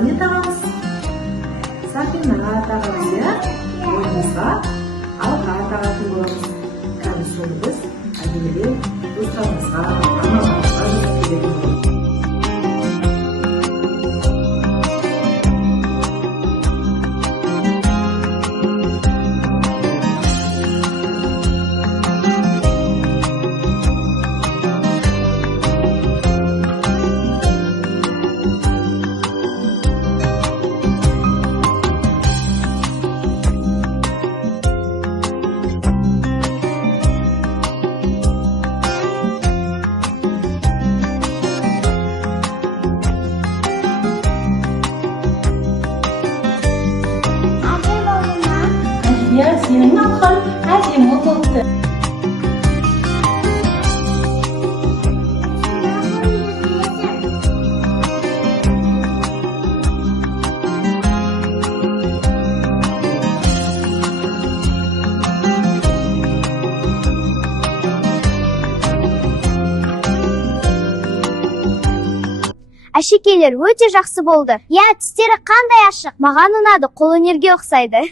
не тағамыз? Сақина тағамыз, иә? Ойымызға алға тағатын боламыз. Қазір соны біз әдемілеу достарымызға, аналарымызға жүріп келетін боламыз. Ya, senin akıl әдемі болды. Әшекейлер өте жақсы болды. Я, тістері қандай ашық. Маған ұнады, қолөнерге ұқсайды.